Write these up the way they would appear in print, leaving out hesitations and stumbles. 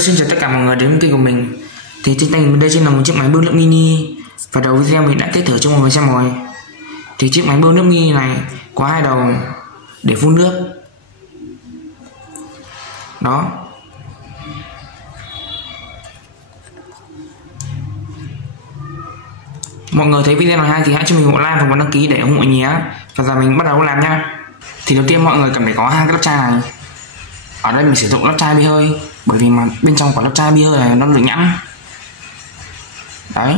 Hello, xin chào tất cả mọi người đến với kênh của mình. Thì trên tay mình đây chính là một chiếc máy bơm nước mini. Và đầu video mình đã test thử cho mọi người xem rồi. Thì chiếc máy bơm nước mini này có hai đầu để phun nước. Đó. Mọi người thấy video này hay thì hãy cho mình một like và một đăng ký để ủng hộ nhé. Và giờ mình bắt đầu làm nha. Thì đầu tiên mọi người cần phải có hai cái lắp chai này. Ở đây mình sử dụng lắp chai bia hơi, bởi vì mà bên trong của lắp chai bia hơi này nó được nhẵn. Đấy.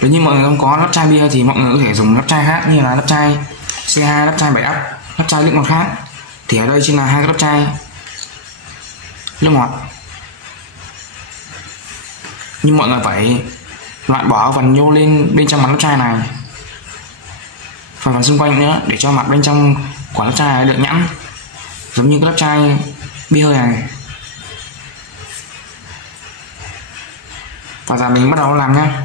Nếu như mọi người không có lắp chai bia thì mọi người có thể dùng lắp chai khác, như là lắp chai C2, lắp chai 7up, lắp chai nước ngọt khác. Thì ở đây chính là hai cái lắp chai nước ngọt. Nhưng mọi người phải loại bỏ phần nhô lên bên trong mặt lắp chai này và phần xung quanh nữa, để cho mặt bên trong của lắp chai được nhẵn, giống như cái lắp chai bia hơi này. Và giờ mình bắt đầu làm nha.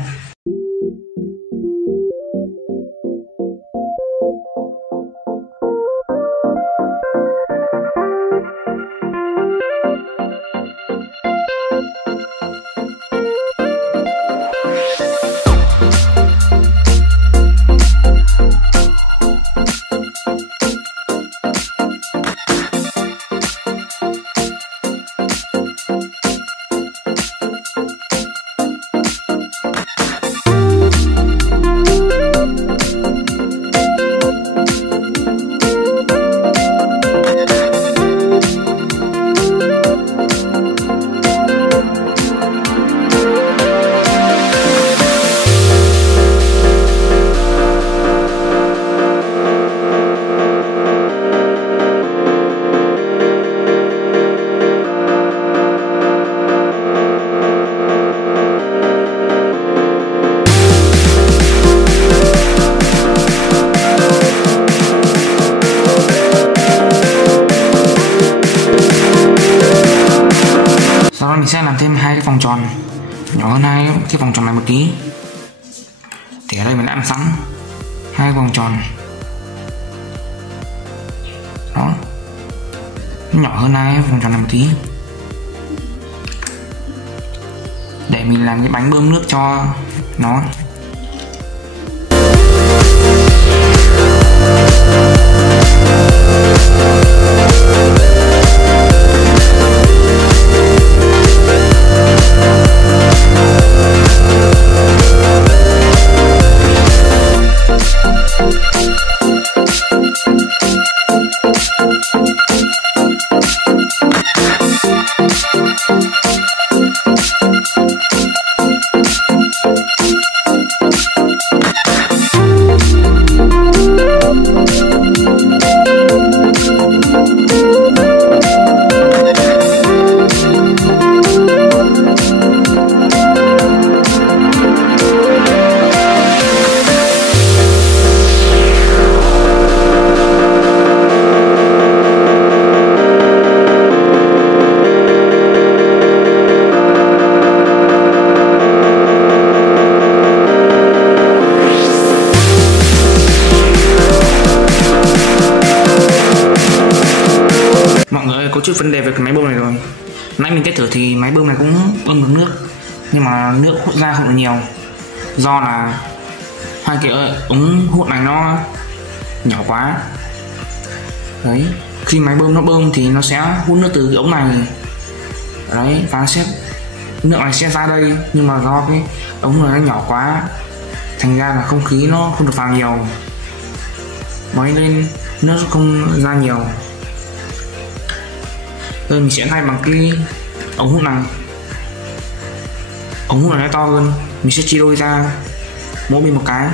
Sau đó mình sẽ làm thêm hai cái vòng tròn nhỏ hơn hai cái vòng tròn này một tí. Thì ở đây mình đã làm sẵn hai vòng tròn đó, nhỏ hơn hai vòng tròn này một tí, để mình làm cái bánh bơm nước cho nó. Có chút vấn đề về cái máy bơm này rồi. Nãy mình test thử thì máy bơm này cũng bơm được nước, nhưng mà nước hút ra không được nhiều, do là hai cái ống hút này nó nhỏ quá. Đấy, khi máy bơm nó bơm thì nó sẽ hút nước từ cái ống này. Đấy, và nước này sẽ ra đây, nhưng mà do cái ống này nó nhỏ quá, thành ra là không khí nó không được vào nhiều, mới nên nước không ra nhiều. Rồi mình sẽ thay bằng cái ống hút này. Ống hút này nó to hơn, mình sẽ chia đôi ra, mỗi bên một cái.